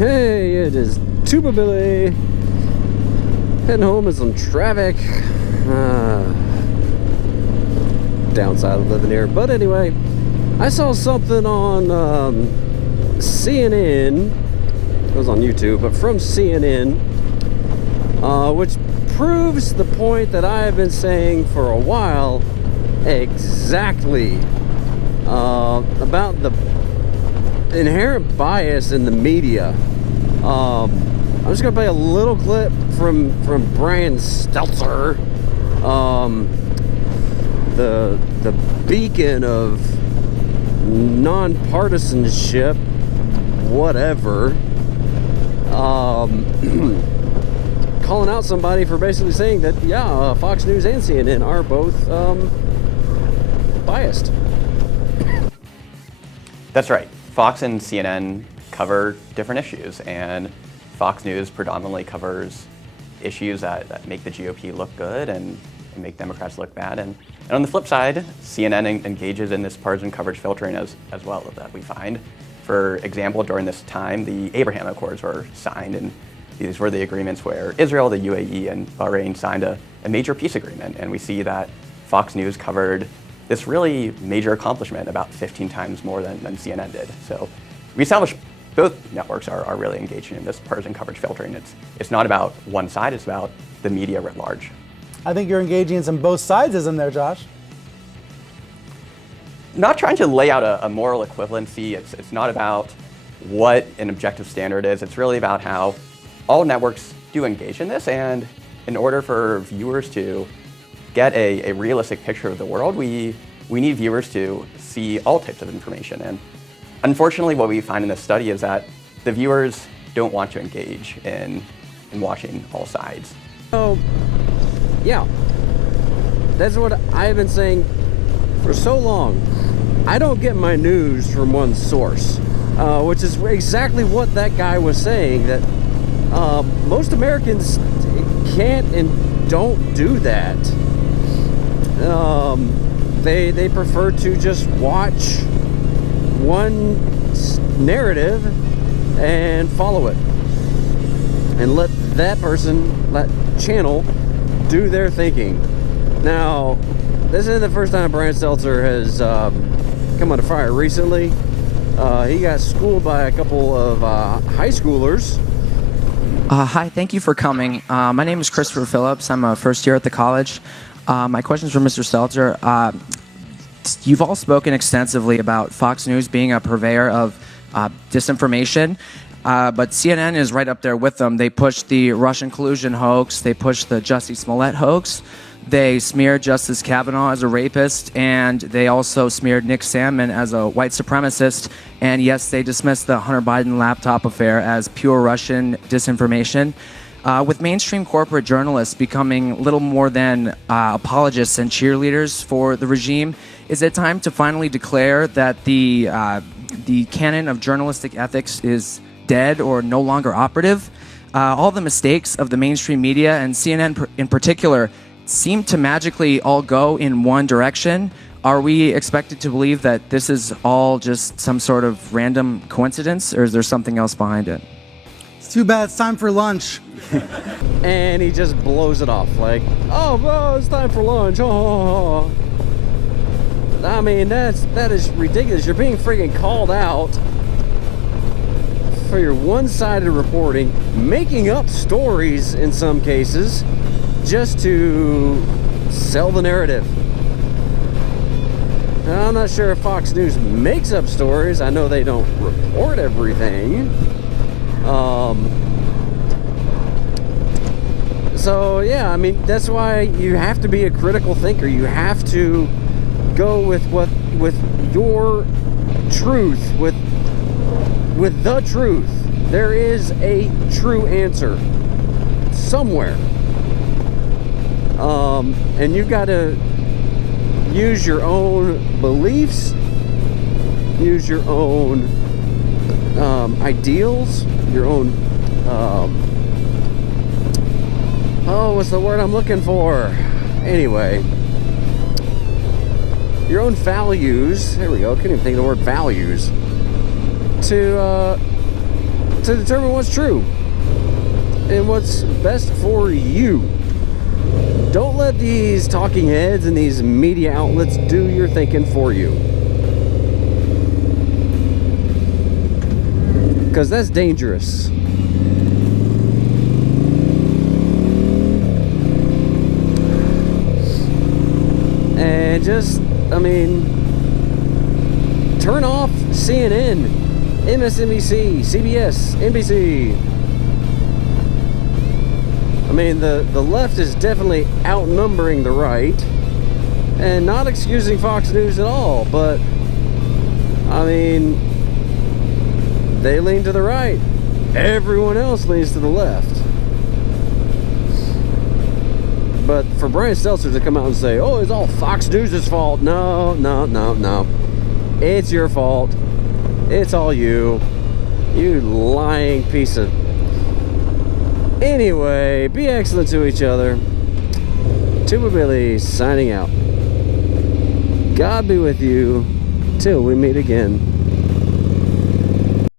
Hey, it is Tuba Billy. Heading home in some traffic. Downside of living here. But anyway, I saw something on CNN. It was on YouTube, but from CNN, which proves the point that I have been saying for a while exactly about the inherent bias in the media. I'm just gonna play a little clip from Brian Stelter, the beacon of nonpartisanship, whatever, calling out somebody for basically saying that Fox News and CNN are both biased. That's right. Fox and CNN cover different issues, and Fox News predominantly covers issues that make the GOP look good and make Democrats look bad. And on the flip side, CNN engages in this partisan coverage filtering as well that we find. For example, during this time, the Abraham Accords were signed, and these were the agreements where Israel, the UAE, and Bahrain signed a major peace agreement. And we see that Fox News covered this really major accomplishment about 15 times more than CNN did. So we established both networks are really engaging in this partisan coverage filtering. It's not about one side, it's about the media writ large. I think you're engaging in some both sidesism there, Josh. Not trying to lay out a moral equivalency. It's not about what an objective standard is. It's really about how all networks do engage in this, and in order for viewers to get a realistic picture of the world, we need viewers to see all types of information. And unfortunately, what we find in this study is that the viewers don't want to engage in watching all sides. So, yeah, that's what I've been saying for so long. I don't get my news from one source, which is exactly what that guy was saying, that most Americans can't and don't do that. They prefer to just watch one narrative and follow it, and let that channel do their thinking. Now, this isn't the first time Brian Stelter has come under fire recently. He got schooled by a couple of high schoolers. Hi, thank you for coming. My name is Christopher Phillips. I'm a first year at the college. My question is for Mr. Stelter. You've all spoken extensively about Fox News being a purveyor of disinformation, but CNN is right up there with them. They pushed the Russian collusion hoax. They pushed the Jussie Smollett hoax. They smeared Justice Kavanaugh as a rapist, and they also smeared Nick Sandmann as a white supremacist. And yes, they dismissed the Hunter Biden laptop affair as pure Russian disinformation. With mainstream corporate journalists becoming little more than apologists and cheerleaders for the regime, is it time to finally declare that the canon of journalistic ethics is dead or no longer operative? All the mistakes of the mainstream media, and CNN in particular, seem to magically all go in one direction. Are we expected to believe that this is all just some sort of random coincidence, or is there something else behind it? It's too bad. It's time for lunch. And he just blows it off like, oh, it's time for lunch. Oh. I mean, that is ridiculous. You're being freaking called out for your one-sided reporting, making up stories in some cases, just to sell the narrative. Now, I'm not sure if Fox News makes up stories. I know they don't report everything. So yeah, I mean, that's why you have to be a critical thinker. You have to go with your truth, with the truth. There is a true answer somewhere. And you've got to use your own beliefs, use your own ideals, your own what's the word I'm looking for? Anyway, your own values. There we go. Couldn't even think of the word values. To to determine what's true and what's best for you. Don't let these talking heads and these media outlets do your thinking for you. Because that's dangerous. And just, I mean, turn off CNN, MSNBC, CBS, NBC. I mean, the left is definitely outnumbering the right, and not excusing Fox News at all, but, I mean, they lean to the right. Everyone else leans to the left. But for Brian Stelter to come out and say, oh, it's all Fox News' fault. No. It's your fault. It's all you. You lying piece of... Anyway, be excellent to each other. Tuba Billy signing out. God be with you till we meet again.